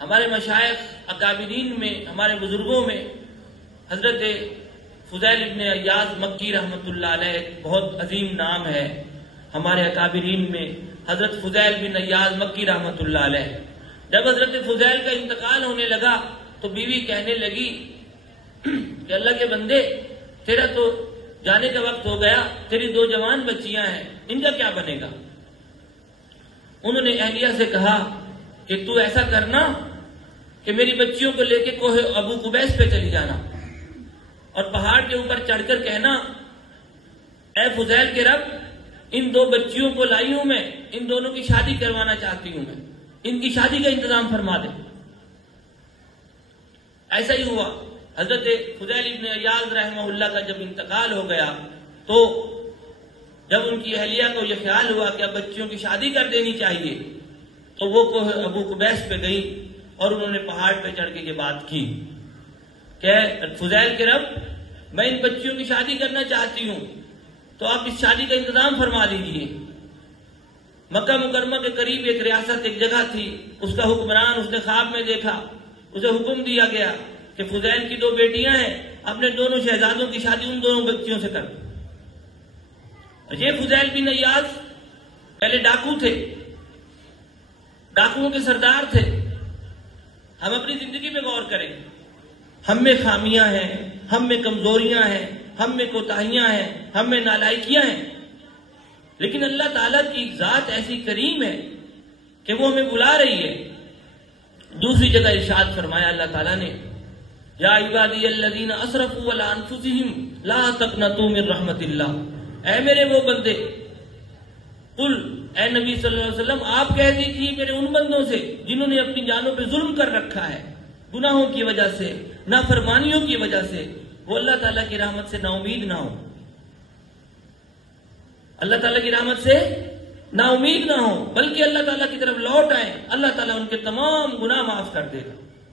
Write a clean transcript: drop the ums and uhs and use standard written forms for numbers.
ہمارے مشائخ اکابرین میں، ہمارے بزرگوں میں حضرت فضیل ابن عیاض مکی رحمۃ اللہ علیہ بہت عظیم نام ہے۔ ہمارے اکابرین میں حضرت فضیل بن عیاض مکی رحمۃ اللہ علیہ، جب حضرت فضیل کا انتقال ہونے لگا تو بیوی کہنے لگی کہ اللہ کے بندے، تیرا تو جانے کا وقت ہو گیا، تیری 2 جوان بچیاں ہیں، ان کا کیا بنے گا؟ انہوں نے اہلیہ سے کہا کہ تو ایسا کرنا کہ میری بچیوں کو لے کے کوہ ابو قبیس پہ چلی جانا اور پہاڑ کے اوپر چڑھ کر کہنا، اے فضیل کے رب، ان 2 بچیوں کو لائی ہوں میں، ان دونوں کی شادی کروانا چاہتی ہوں میں، ان کی شادی کا انتظام فرما دے۔ ایسا ہی ہوا۔ حضرت فضیل ابن عیاض رحمہ اللہ کا جب انتقال ہو گیا تو جب ان کی اہلیہ کو یہ خیال ہوا کہ اب بچیوں کی شادی کر دینی چاہیے تو وہ کوہ ابو قبیس پہ گئی اور انہوں نے پہاڑ پہ چڑھ کے یہ بات کی کہ فضیل کے رب، میں ان بچیوں کی شادی کرنا چاہتی ہوں تو آپ اس شادی کا انتظام فرما دیجیے۔ مکہ مکرمہ کے قریب ایک ریاست، ایک جگہ تھی، اس کا حکمران اس نے خواب میں دیکھا، اسے حکم دیا گیا کہ فضیل کی 2 بیٹیاں ہیں، اپنے دونوں شہزادوں کی شادی ان دونوں بچیوں سے کر۔ یہ فضیل بن عیاض پہلے ڈاکو تھے، ڈاکوؤں کے سردار تھے۔ ہم اپنی زندگی پہ غور کریں، ہم میں خامیاں ہیں، ہم میں کمزوریاں ہیں، ہم میں کوتاہیاں ہیں، ہم میں نالائکیاں ہیں، لیکن اللہ تعالیٰ کی ذات ایسی کریم ہے کہ وہ ہمیں بلا رہی ہے۔ دوسری جگہ ارشاد فرمایا اللہ تعالیٰ نے، یا عبادی الذین اسرفوا علی انفسہم لا تقنطوا من رحمت اللہ، اے میرے وہ بندے، قل، اے نبی صلی اللہ علیہ وسلم آپ کہہ دیجیے میرے ان بندوں سے جنہوں نے اپنی جانوں پہ ظلم کر رکھا ہے، گناہوں کی وجہ سے، نافرمانیوں کی وجہ سے، وہ اللہ تعالیٰ کی رحمت سے نا امید نہ ہو، اللہ تعالیٰ کی رحمت سے نا امید نہ ہو، بلکہ اللہ تعالیٰ کی طرف لوٹ آئیں، اللہ تعالیٰ ان کے تمام گناہ معاف کر دے گا۔